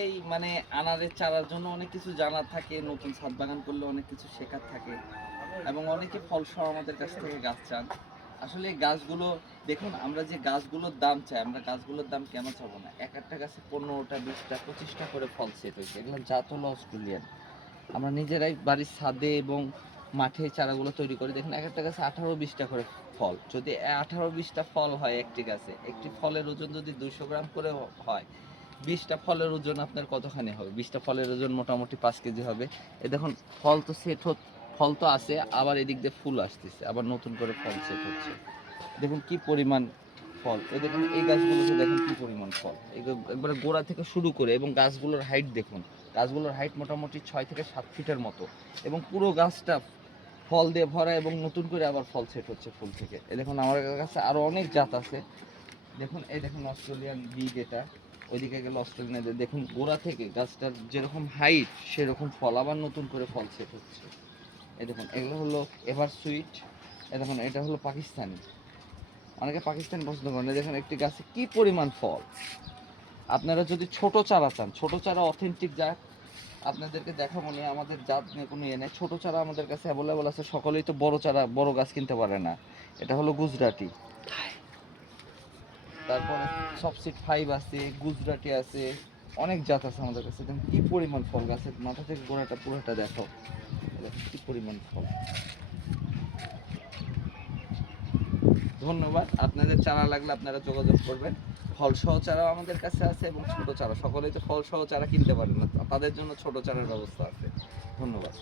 এই মানে আনারের চারার জন্য অনেক কিছু জানার থাকে, নতুন ছাদ বাগান করলে অনেক কিছু শেখার থাকে এবং অনেকে ফলসহ আমাদের কাছ থেকে গাছ চান। আসলে এই গাছগুলো দেখুন, আমরা যে গাছগুলোর দাম চাই, আমরা গাছগুলোর দাম কেন চাবো না? এক একটা গাছে 15টা 20টা 25টা করে ফল সেট হয়েছে। এগুলো জাত হলো অস্ট্রেলিয়ান। আমরা নিজেরাই বাড়ির ছাদে এবং মাঠে চারাগুলো তৈরি করি। দেখুন এক একটা গাছে 18-20টা করে ফল। যদি 18-20টা ফল হয় একটি গাছে, একটি ফলের ওজন যদি 200 গ্রাম করে হয়, 20টা ফলের ওজন আপনার কতখানি হবে? 20টা ফলের ওজন মোটামুটি 5 কেজি হবে। এ দেখুন, ফল তো সেট ফল তো আছে, আবার এদিক দিয়ে ফুল আসতেছে, আবার নতুন করে ফল সেট হচ্ছে। দেখুন কি পরিমাণ ফল। এই দেখুন এই গাছগুলোতে দেখুন কি পরিমাণ ফল। একবারে গোড়া থেকে শুরু করে, এবং গাছগুলোর হাইট দেখুন। গাছগুলোর হাইট মোটামুটি 6 থেকে 7 ফিটের মতো, এবং পুরো গাছটা ফল দিয়ে ভরা, এবং নতুন করে আবার ফল সেট হচ্ছে ফুল থেকে। এই দেখুন আমার কাছে আরো অনেক জাত আছে। দেখুন এই দেখুন অস্ট্রেলিয়ান বিগ, এটা ওইদিকে গেলে অস্ট্রেলিয়ান। দেখুন গোড়া থেকে গাছটার যেরকম হাইট সেরকম ফল, আবার নতুন করে ফল সেট হচ্ছে। এই দেখুন এগুলো হলো এভার সুইট। এই দেখুন এটা হলো পাকিস্তানি। অনেকে পাকিস্তান পছন্দ করেন না। দেখুন একটি গাছে কি পরিমাণ ফল। আপনারা যদি ছোট চারা চান, ছোট চারা অথেন্টিক জাত আপনাদেরকে দেখাবো না, আমাদের জাত নিয়ে কোনো ইয়ে নেই। ছোট চারা আমাদের কাছে অ্যাভেলেবল আছে। সকলেই তো বড় চারা, বড় গাছ কিনতে পারে না। এটা হলো গুজরাটি। তারপরে সবসিড 5 আছে, গুজরাটি আছে, অনেক জাত আছে আমাদের কাছে। দেখুন কি পরিমাণ ফল, গাছের মাথা থেকে গোড়াটা পুরোটা দেখো। দেখুন কি পরিমাণ ফল। ধন্যবাদ। আপনাদের চারা লাগলে আপনারা যোগাযোগ করবেন। ফল সহ চারাও আমাদের কাছে আছে, এবং ছোট চারা, সকলেই তো ফল সহ চারা কিনতে পারে না, তাদের জন্য ছোট চারার ব্যবস্থা আছে। ধন্যবাদ।